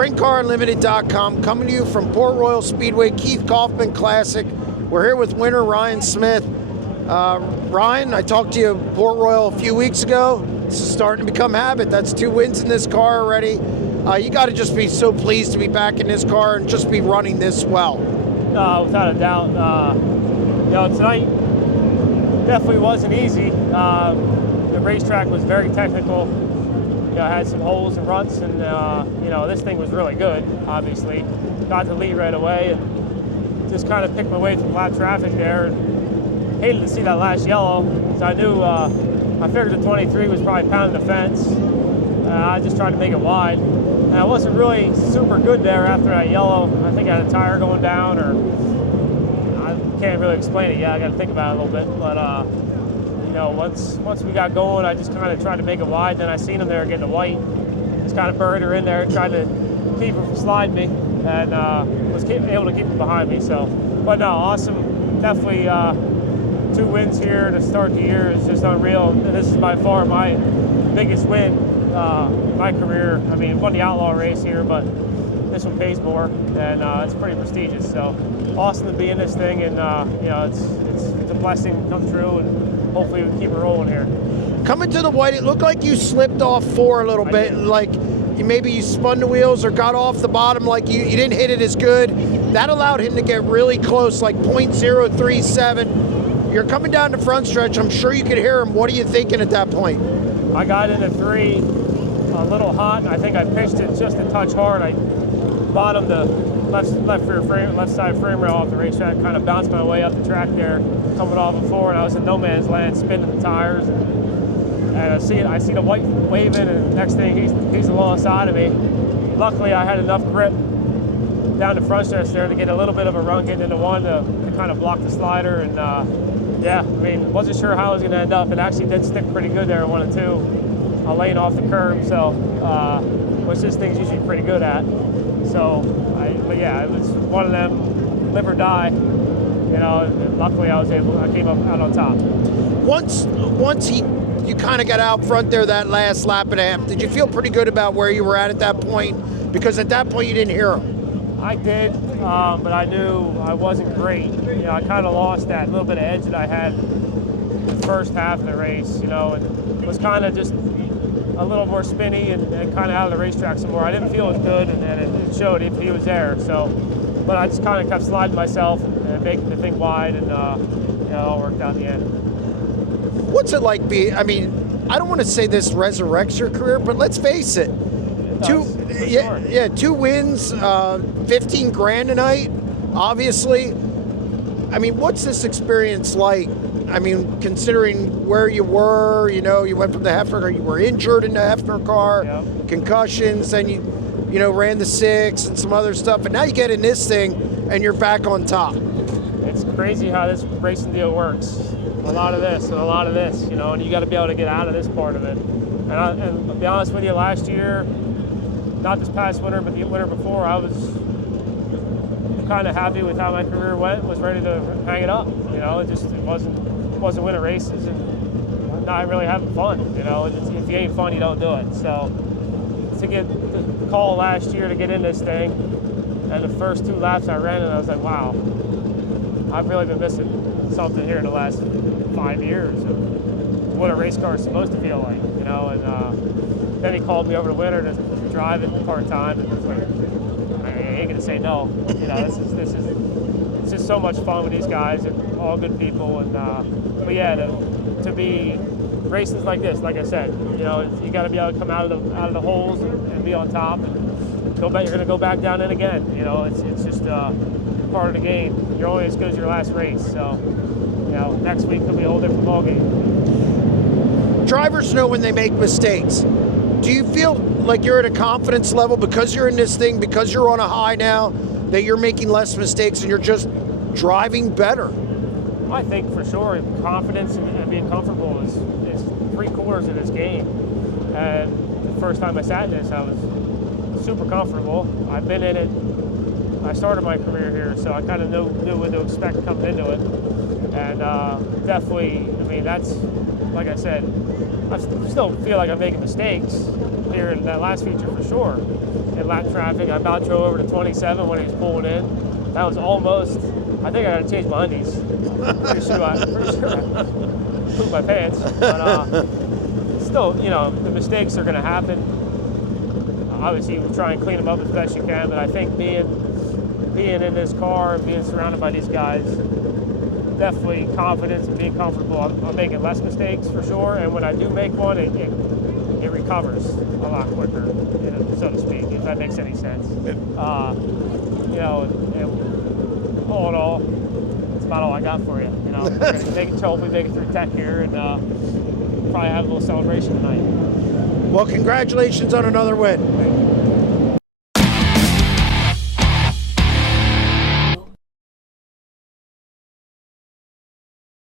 SprintCarUnlimited.com, coming to you from Port Royal Speedway, Keith Kauffman Classic. We're here with winner Ryan Smith. Ryan, I talked to you at Port Royal a few weeks ago. This is starting to become habit. That's 2 wins in this car already. You got to just be so pleased to be back in this car and just be running this well. Without a doubt. Tonight definitely wasn't easy. The racetrack was very technical. I had some holes and ruts, and this thing was really good. Obviously, got the lead right away, and just kind of picked my way through lap traffic there. And hated to see that last yellow, so I knew I figured the 23 was probably pounding the fence. I just tried to make it wide, and I wasn't really super good there after that yellow. I think I had a tire going down, or I can't really explain it yet. I got to think about it a little bit, but. Once we got going, I just kind of tried to make it wide. Then I seen him there getting a white. Just kind of buried her in there, tried to keep her from sliding me, and was able to keep her behind me. So, but no, awesome. Definitely 2 wins here to start the year is just unreal. And this is by far my biggest win in my career. I mean, won the Outlaw race here, but this one pays more, and it's pretty prestigious. So, awesome to be in this thing, and it's a blessing to come true. And hopefully we keep it rolling here. Coming to the white, it looked like you slipped off 4 a little bit. Like maybe you spun the wheels or got off the bottom, like you didn't hit it as good. That allowed him to get really close, like .037. You're coming down the front stretch. I'm sure you could hear him. What are you thinking at that point? I got into 3 a little hot. I think I pitched it just a touch hard. I bottomed the left side frame rail off the racetrack, kind of bounced my way up the track there, coming off before, and I was in no man's land, spinning the tires, and I see the white waving, and next thing he's alongside of me. Luckily, I had enough grip down the front stretch there to get a little bit of a run getting into 1 to kind of block the slider, and wasn't sure how I was going to end up. It actually did stick pretty good there in 1 and 2, laying off the curb, so which this thing's usually pretty good at. So, it was one of them, live or die, and luckily I came up out on top. Once you kind of got out front there that last lap and a half, did you feel pretty good about where you were at that point? Because at that point you didn't hear him. I did, but I knew I wasn't great. I kind of lost that little bit of edge that I had the first half of the race, and was kind of just a little more spinny and kind of out of the racetrack some more. I didn't feel as good, and it showed if he was there. So, but I just kind of kept sliding myself and making the thing wide, and it all worked out in the end. What's it like I don't want to say this resurrects your career, but let's face it. 2 wins, 15 grand tonight, obviously. What's this experience like? Considering where you were, you went from the Hefner car, you were injured in the Hefner car, yep. Concussions, then you ran the 6 and some other stuff, and now you get in this thing and you're back on top. It's crazy how this racing deal works. A lot of this and a lot of this, and you got to be able to get out of this part of it. And to be honest with you, last year, not this past winter, but the winter before, I was kind of happy with how my career went, was ready to hang it up. It wasn't winning races and not really having fun. If you ain't fun, you don't do it. So to get the call last year to get in this thing, and the first 2 laps I ran, and I was like, wow, I've really been missing something here in the last 5 years of what a race car is supposed to feel like. And then he called me over the winter to drive it part-time, and it's like, I ain't gonna say no. This is it's just so much fun with these guys, and all good people, and to be races like this, like I said, you got to be able to come out of the holes and be on top, and you're gonna go back down in again. It's just part of the game. You're only as good as your last race, so next week could be a whole different ballgame. Drivers know when they make mistakes. Do you feel like you're at a confidence level because you're in this thing, because you're on a high now, that you're making less mistakes and you're just driving better? I think for sure confidence and being comfortable is 3/4 of this game. And the first time I sat in this, I was super comfortable. I've been in it. I started my career here, so I kind of knew what to expect coming into it. And definitely, I mean, that's, like I said, I still feel like I'm making mistakes here in that last feature for sure. In lap traffic, I about drove over to 27 when he was pulling in. That was almost, I think I got to change my undies. Pretty sure I pooped my pants. But still, you know, the mistakes are going to happen. Obviously, you try and clean them up as best you can, but I think being in this car and being surrounded by these guys, definitely confidence and being comfortable. I'm making less mistakes for sure, and when I do make one, it recovers a lot quicker, you know, so to speak, if that makes any sense. You know, and all in all, that's about all I got for you. You know, we're gonna make it, hopefully make it through tech here, and probably have a little celebration tonight. Well, congratulations on another win.